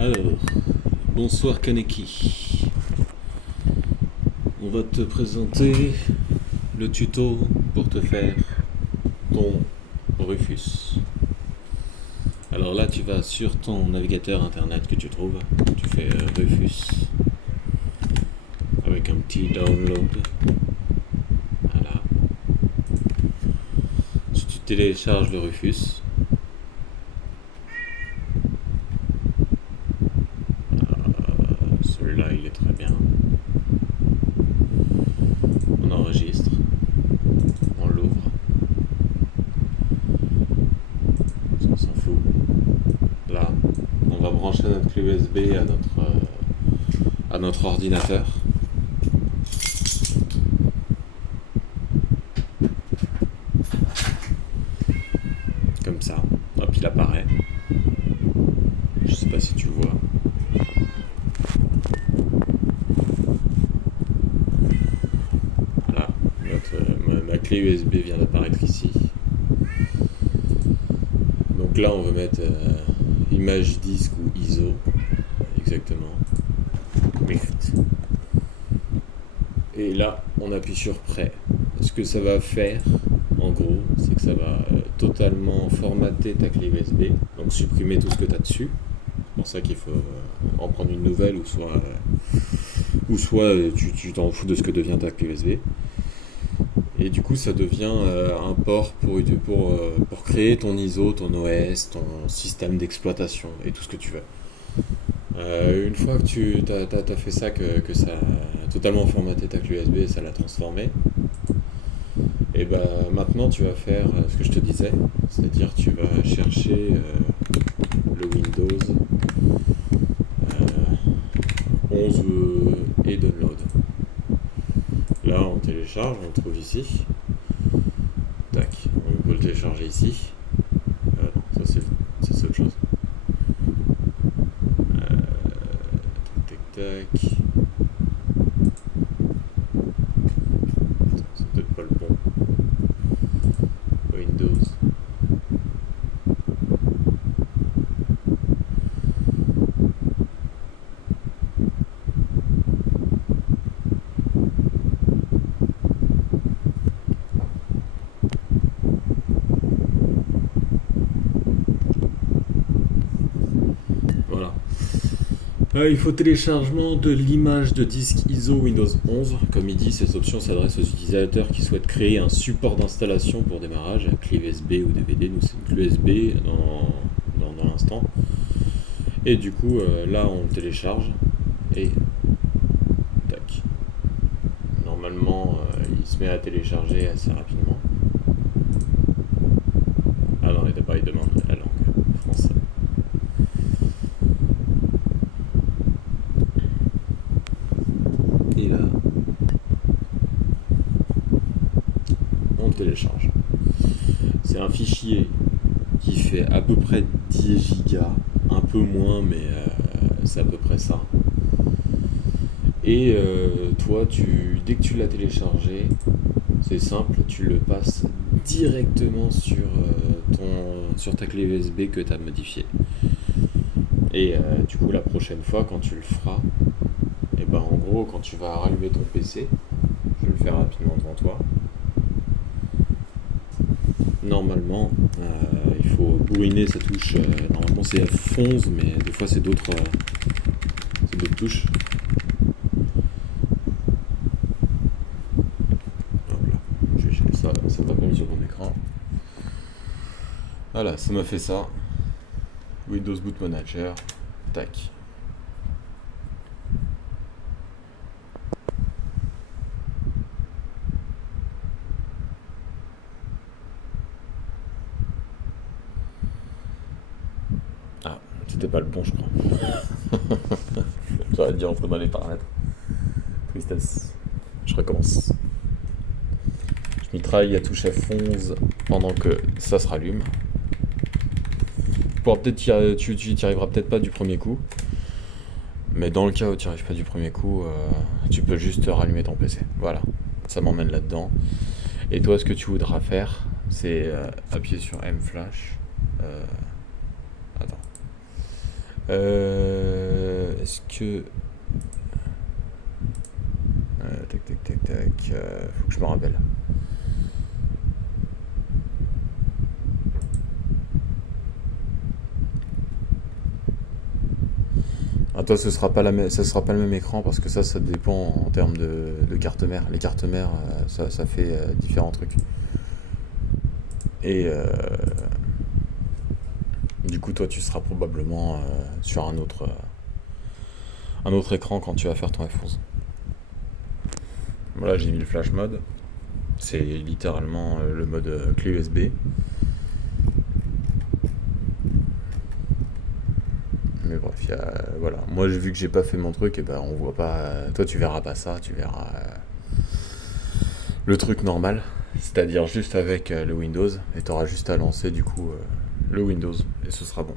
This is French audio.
Alors, bonsoir Kaneki. On va te présenter le tuto pour te faire ton Rufus. Alors là, tu vas sur ton navigateur internet que tu trouves, tu fais Rufus avec un petit download. Voilà. Si tu télécharges le Rufus, celui-là il est très bien. On enregistre, on l'ouvre, on s'en fout. Là, on va brancher notre clé USB à notre ordinateur. Comme ça, hop, il apparaît. Je sais pas si tu vois. Voilà, ma clé USB vient d'apparaître ici. Donc là, on veut mettre image disque ou ISO, exactement. Et là, on appuie sur prêt. Ce que ça va faire, en gros, c'est que ça va totalement formater ta clé USB, donc supprimer tout ce que tu as dessus. C'est pour ça qu'il faut en prendre une nouvelle ou soit tu t'en fous de ce que devient ta clé USB. Et du coup, ça devient un port pour créer ton ISO, ton OS, ton système d'exploitation et tout ce que tu veux. Une fois que tu as fait ça, que ça a totalement formaté ta clé USB et ça l'a transformé, et ben maintenant tu vas faire ce que je te disais, c'est-à-dire tu vas chercher le Windows 11 et download. Là on télécharge, on le trouve ici. Tac, on peut le télécharger ici. Non, ça c'est autre chose. Tac tac tac. C'est peut-être pas le bon. Windows. Voilà. Il faut téléchargement de l'image de disque ISO Windows 11. Comme il dit, cette option s'adresse aux utilisateurs qui souhaitent créer un support d'installation pour démarrage, clé USB ou DVD. Nous, c'est une clé USB dans l'instant. Et du coup, là, on le télécharge. Et tac. Normalement, il se met à télécharger assez rapidement. Ah non, d'abord, il demande la langue française. Et là, on le télécharge. C'est un fichier qui fait à peu près 10 gigas, un peu moins, mais c'est à peu près ça. Et toi, dès que tu l'as téléchargé, c'est simple, tu le passes directement sur ta clé USB que tu as modifiée. Et du coup, la prochaine fois, quand tu le feras, et ben en gros, quand tu vas rallumer ton PC, je vais le faire rapidement devant toi. Normalement, il faut bourriner sa touche. Normalement, c'est F11, mais des fois, c'est d'autres touches. Hop là, je vais chercher ça, c'est pas mis sur mon écran. Voilà, ça m'a fait ça. Windows Boot Manager, tac. Ah, c'était pas le bon, je crois. J'aurais dû entrer dans les paramètres. Tristesse. Je recommence. Je mitraille à touche F11 pendant que ça se rallume. Tu n'y arriveras peut-être pas du premier coup. Mais dans le cas où tu n'y arrives pas du premier coup, tu peux juste rallumer ton PC. Voilà, ça m'emmène là-dedans. Et toi, ce que tu voudras faire, c'est appuyer sur M-Flash. Attends. est-ce que... tac, faut que je me rappelle. Ah, toi, ce sera pas ça sera pas le même écran parce que ça dépend en termes de carte mère. Les cartes mères, ça fait différents trucs. Et du coup, toi, tu seras probablement sur un autre écran quand tu vas faire ton F11. Voilà, j'ai mis le flash mode. C'est littéralement le mode clé USB. Mais bref, voilà. Moi, vu que j'ai pas fait mon truc, et ben on voit pas. Toi, tu verras pas ça, tu verras le truc normal, c'est-à-dire juste avec le Windows, et tu auras juste à lancer du coup le Windows, et ce sera bon.